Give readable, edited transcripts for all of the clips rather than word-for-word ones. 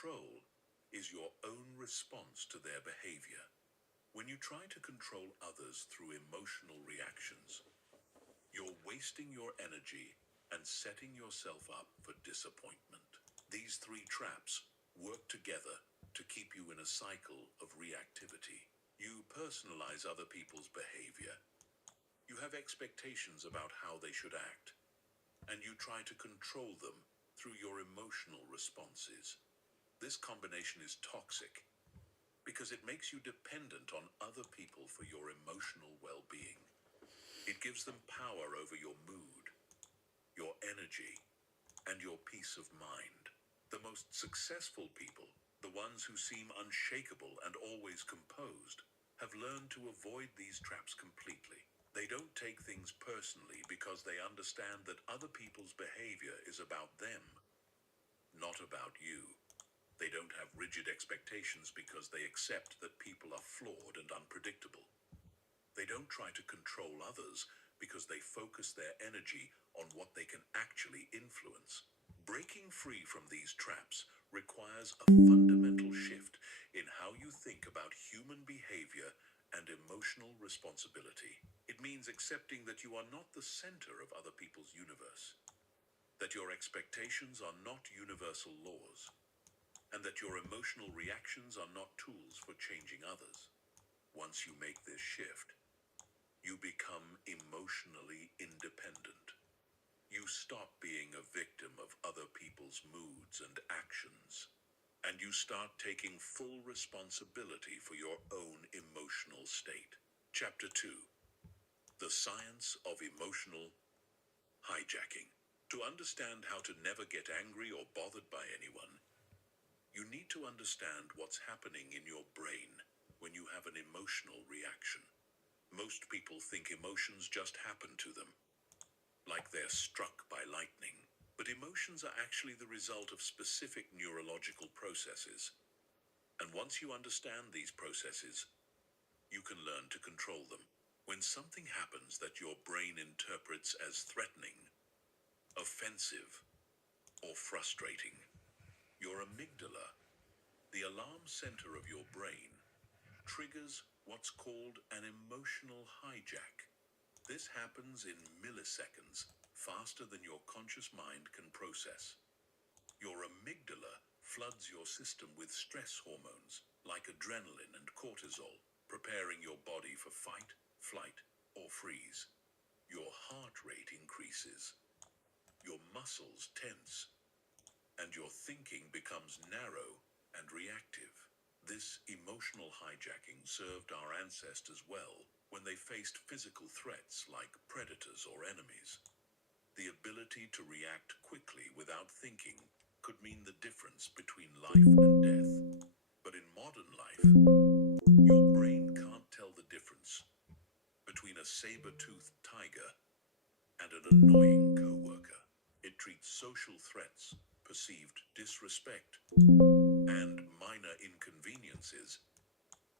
control is your own response to their behavior. When you try to control others through emotional reactions, you're wasting your energy and setting yourself up for disappointment. These three traps work together to keep you in a cycle of reactivity. You personalize other people's behavior. You have expectations about how they should act, and you try to control them through your emotional responses. This combination is toxic because it makes you dependent on other people for your emotional well-being. It gives them power over your mood, your energy, and your peace of mind. The most successful people, the ones who seem unshakable and always composed, have learned to avoid these traps completely. They don't take things personally because they understand that other people's behavior is about them, not about you. They don't have rigid expectations because they accept that people are flawed and unpredictable. They don't try to control others because they focus their energy on what they can actually influence. Breaking free from these traps requires a fundamental shift in how you think about human behavior and emotional responsibility. It means accepting that you are not the center of other people's universe, that your expectations are not universal laws, and that your emotional reactions are not tools for changing others. Once you make this shift, you become emotionally independent. You stop being a victim of other people's moods and actions, and you start taking full responsibility for your own emotional state. Chapter 2: The Science of Emotional Hijacking. To understand how to never get angry or bothered by anyone, you need to understand what's happening in your brain when you have an emotional reaction. Most people think emotions just happen to them, like they're struck by lightning. But emotions are actually the result of specific neurological processes. And once you understand these processes, you can learn to control them. When something happens that your brain interprets as threatening, offensive, or frustrating, your amygdala, the alarm center of your brain, triggers what's called an emotional hijack. This happens in milliseconds, faster than your conscious mind can process. Your amygdala floods your system with stress hormones like adrenaline and cortisol, preparing your body for fight, flight, or freeze. Your heart rate increases, your muscles tense, and your thinking becomes narrow and reactive. This emotional hijacking served our ancestors well when they faced physical threats like predators or enemies. The ability to react quickly without thinking could mean the difference between life and death. But in modern life, your brain can't tell the difference between a saber-toothed tiger and an annoying coworker. It treats social threats, perceived disrespect, and minor inconveniences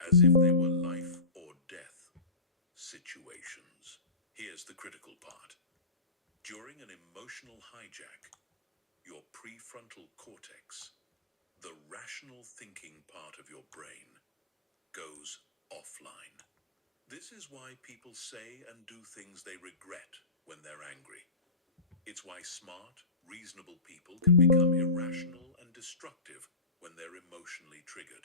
as if they were life or death situations. Here's the critical part. During an emotional hijack, your prefrontal cortex, the rational thinking part of your brain, goes offline. This is why people say and do things they regret when they're angry. It's why smart, reasonable people can become irrational and destructive when they're emotionally triggered.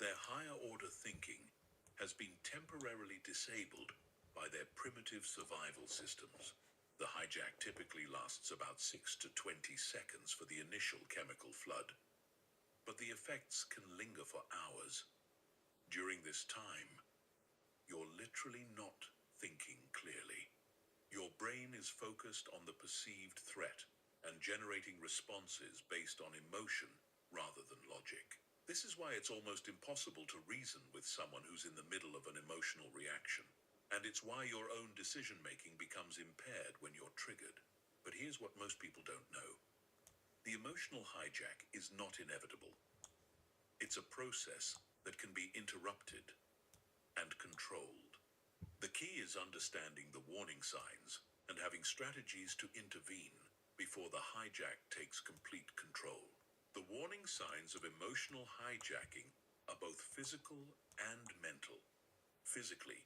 Their higher order thinking has been temporarily disabled by their primitive survival systems. The hijack typically lasts about 6 to 20 seconds for the initial chemical flood, but the effects can linger for hours. During this time, you're literally not thinking clearly. Your brain is focused on the perceived threat and generating responses based on emotion rather than logic. This is why it's almost impossible to reason with someone who's in the middle of an emotional reaction. And it's why your own decision-making becomes impaired when you're triggered. But here's what most people don't know. The emotional hijack is not inevitable. It's a process that can be interrupted and controlled. The key is understanding the warning signs and having strategies to intervene before the hijack takes complete control. The warning warning signs of emotional hijacking are both physical and mental. Physically,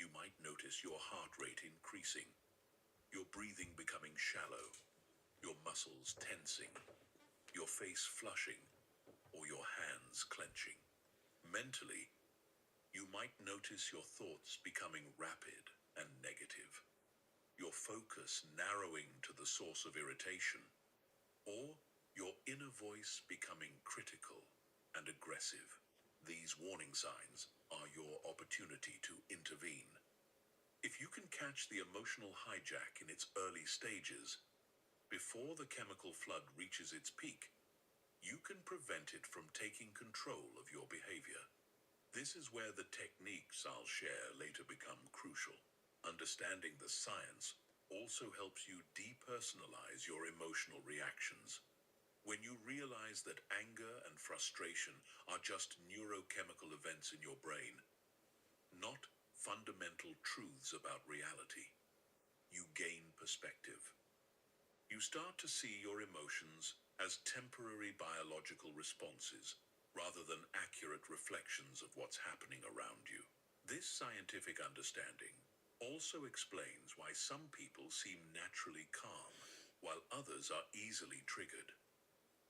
you might notice your heart rate increasing, your breathing becoming shallow, your muscles tensing, your face flushing, or your hands clenching. Mentally, you might notice your thoughts becoming rapid and negative, your focus narrowing to the source of irritation, or your inner voice becoming critical and aggressive. These warning signs are your opportunity to intervene. If you can catch the emotional hijack in its early stages, before the chemical flood reaches its peak, you can prevent it from taking control of your behavior. This is where the techniques I'll share later become crucial. Understanding the science also helps you depersonalize your emotional reactions. When you realize that anger and frustration are just neurochemical events in your brain, not fundamental truths about reality, you gain perspective. You start to see your emotions as temporary biological responses rather than accurate reflections of what's happening around you. This scientific understanding also explains why some people seem naturally calm while others are easily triggered.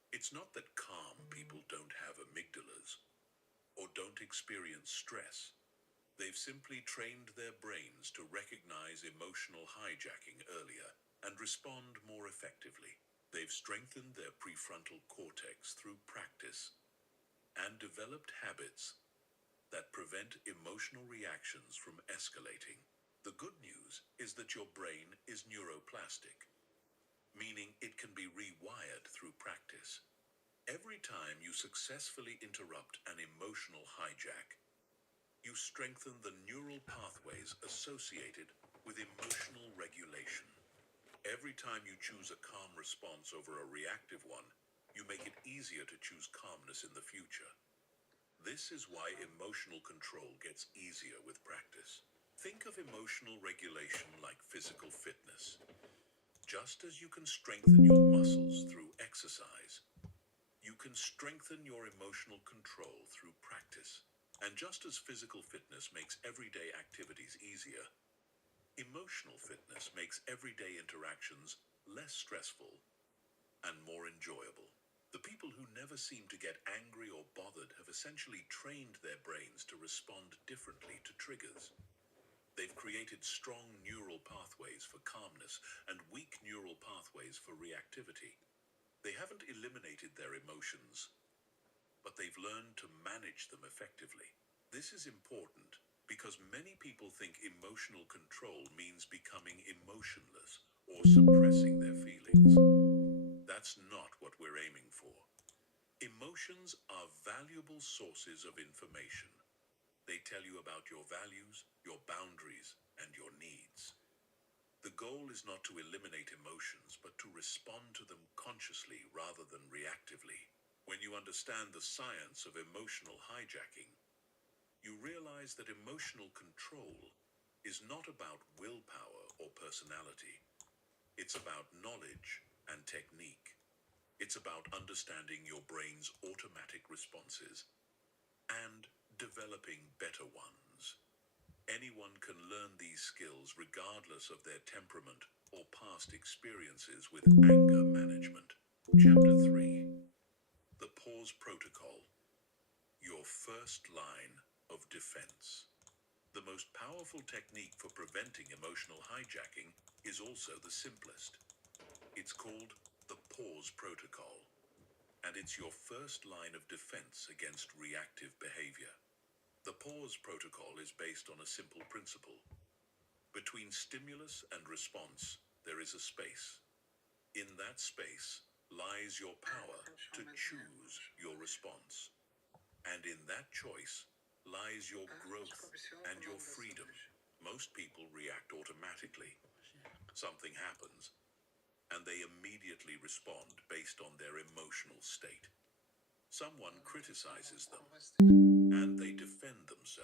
It's not that calm people don't have amygdalas or don't experience stress. They've simply trained their brains to recognize emotional hijacking earlier and respond more effectively. They've strengthened their prefrontal cortex through practice and developed habits that prevent emotional reactions from escalating. The good news is that your brain is neuroplastic, meaning it can be rewired through practice. Every time you successfully interrupt an emotional hijack, you strengthen the neural pathways associated with emotional regulation. Every time you choose a calm response over a reactive one, you make it easier to choose calmness in the future. This is why emotional control gets easier with practice. Think of emotional regulation like physical fitness. Just as you can strengthen your muscles through exercise, you can strengthen your emotional control through practice. And just as physical fitness makes everyday activities easier, emotional fitness makes everyday interactions less stressful and more enjoyable. The people who never seem to get angry or bothered have essentially trained their brains to respond differently to triggers. They've created strong neural pathways for calmness and weak neural pathways for reactivity. They haven't eliminated their emotions, but they've learned to manage them effectively. This is important because many people think emotional control means becoming emotionless or suppressing their feelings. That's not what we're aiming for. Emotions are valuable sources of information. They tell you about your values, your boundaries, and your needs. The goal is not to eliminate emotions, but to respond to them consciously rather than reactively. When you understand the science of emotional hijacking, you realize that emotional control is not about willpower or personality. It's about knowledge and technique. It's about understanding your brain's automatic responses and developing better ones. Anyone can learn these skills regardless of their temperament or past experiences with anger management. Chapter 3: The Pause Protocol. Your first line of defense. The most powerful technique for preventing emotional hijacking is also the simplest. It's called the pause protocol, and it's your first line of defense against reactive behavior. The pause protocol is based on a simple principle. Between stimulus and response, there is a space. In that space lies your power to choose your response. And in that choice lies your growth and your freedom. Most people react automatically. Something happens, and they immediately respond based on their emotional state. Someone criticizes them, and they defend themselves.